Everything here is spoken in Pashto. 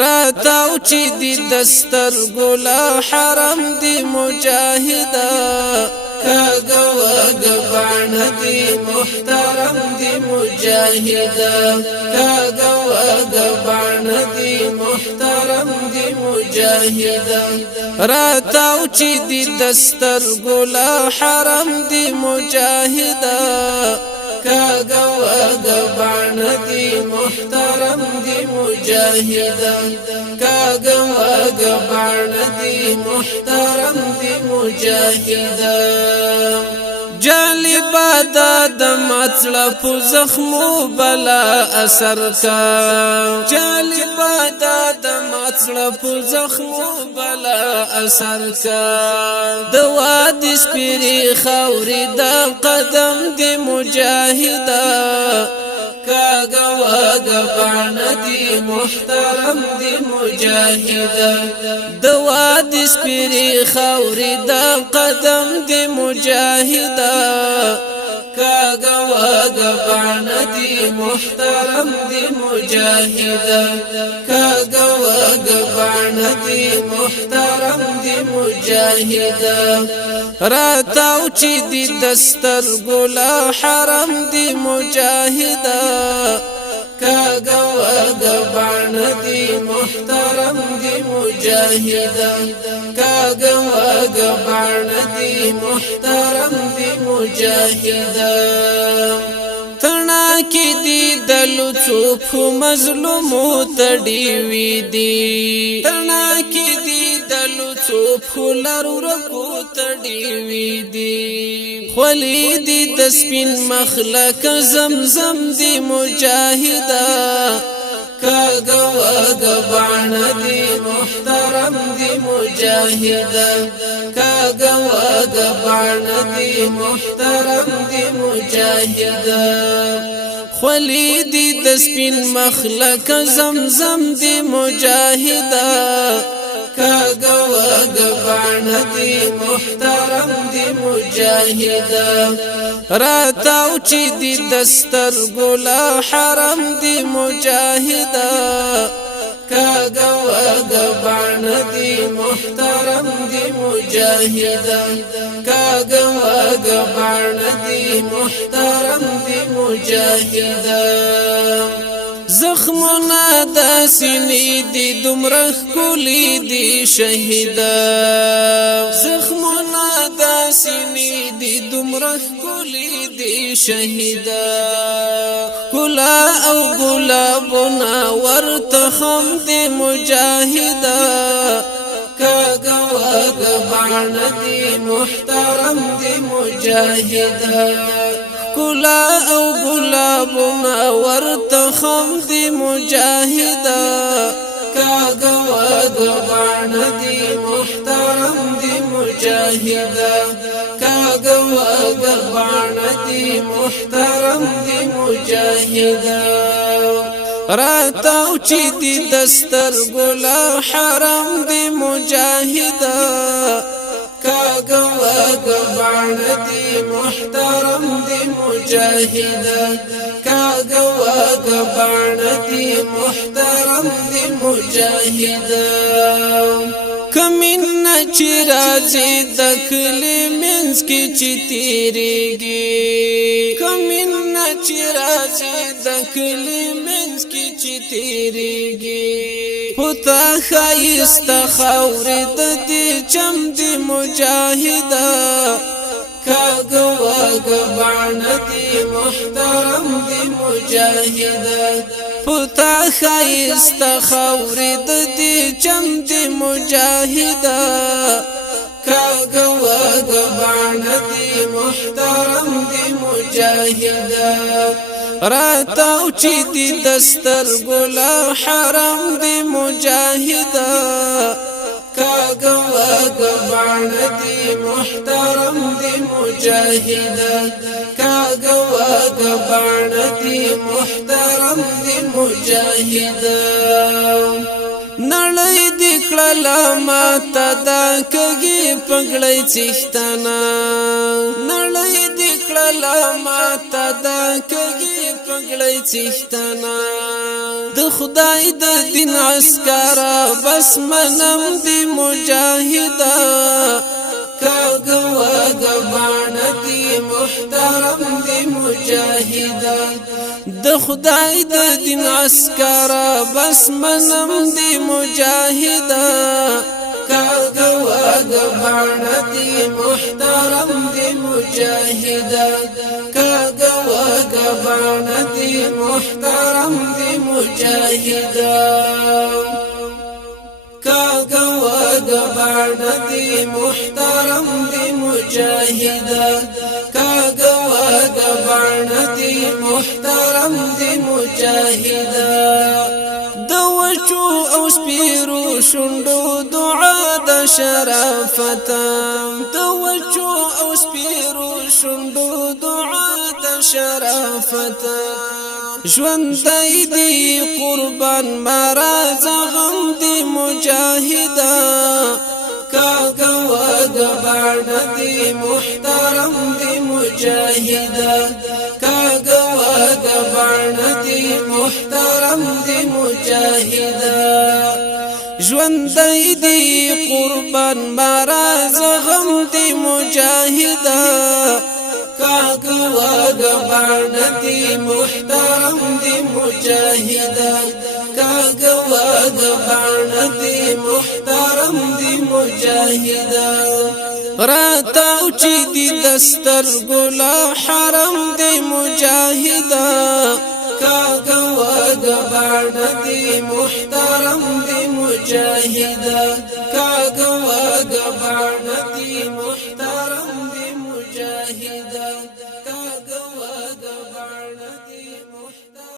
راتاو چې دی دستر ګلا حرم دی مجاهدا کاغه وګ باڼ دی محترم دی مجاهدا کاغه وګ باڼ دی محترم دی مجاهدا راتاو چې دی دستر ګلا حرم دی مجاهدا کاغه وګ باڼ دی محترم دی مجاهدا کاغه وګ باڼ دی محترم دی مجاهدا جالبا د مطلب په زخمو بلا اثر کا جالبا د مطلب په زخمو بلا اثر کا د وادي سپری خوري د قدم دی مجاهدا کاغه وګ باڼ دی محترم دی مجاهدا د وادي سپری خوري د قدم دی مجاهدا کاغه وګ باڼ دی محترم دی مجاهدا کاغه وګ باڼ دی محترم دی مجاهدا راتاو چې دی دستر ګلا حرم دی مجاهدا کاغه وګ باڼ دی محترم دی مجاهدا کاغه وګ باڼ دی محترم دی مجاهدا تنا کی دی دلو څوک مظلومو تړي وی دی تنا کی دی دلو څوک لارو رکو تړي وی دی خلی دی د سپین مخلق زمزم دی مجاهدا کاغه وګ باڼ دی محترم دی مجاهدا کاغه وګ باڼ دی محترم دی مجاهدا خلی دی د سپین مخلق زمزم دی مجاهدا کاغه وګ باڼ دی محترم دی مجاهدا راتاو چې دی دستر ګلا حرم دی مجاهدا کاغه وګ باڼ دی محترم دی مجاهدا کاغه وګ باڼ دی محترم دی مجاهدا زخمنا د سینې دی دومره ښکلي دی شهیدا زخمنا د سینې دی دومره ښکلي دی شهیدا ګلا او ګلابونه ورته هم دی مجاهدا کاغه وګ باڼ دی محترم دی مجاهدا ګلا او ګلابونه ورته هم دی مجاهدا کاغه وګ باڼ دی محترم دی مجاهدا کاغه وګ باڼ دی محترم دی مجاهدا راتاو چې دی دستر ګلا حرم دی مجاهدا کاغه وګ باڼ دی محترم دی مجاهدا کاغه وګ باڼ دی محترم دی مجاهدا کمن چې راځي د کلی منځ کې چې تیریږي کمن چې راځي د کلی منځ کې چې تیریږي پتا ښایسته خاورې د دې چم دی مجاهدا کاغه وګ باڼ دی محترم دی مجاهدا پتا ښایسته خاورې د دې چم دی مجاهدا کاغه وګ باڼ دی محترم دی مجاهدا راتاو چې دی دستر ګلا حرم دی مجاهدا کاغه وګ باڼ دی محترم دی مجاهدا کاغه وګ باڼ دی محترم دی مجاهدا نړۍ دې کړله ماته دا کږې پګړۍ څښتنه نړۍ دې کړله ماته دا کږې پګړی څښتنا د خدای د دین عسکرا بس منم دی مجاهدا کاغوا غبانتی محترم دی مجاهدا د خدای د دین عسکرا بس منم دی مجاهدا کاغوا غبانتی محترم دی مجاهدا کاغوا غبانتی محترم دی مجاهدا کاغوا غبانتی محترم دی مجاهدا کاغوا غبانتی محترم دی مجاهدا د وچو او سپیرو شوندو دعا د شرافت د وچو او سپیرو شوندو دعا د شرافت ژوند دی قربان مرز غم دی مجاهدا کاغوا غبانتی محترم دی مجاهدا کاغوا غبانتی محترم دی مجاهدا ژوند دی قربان مرز غم دی مجاهدا کاغوا غبانتی محترم دی مجاهدا کاغوا غبانتی محترم دی مجاهدا راتاو چی دی دستر ګلا حرم دی مجاهدا کاغوا غبانتی محترم دی مجاهدا کاغوا غبانتی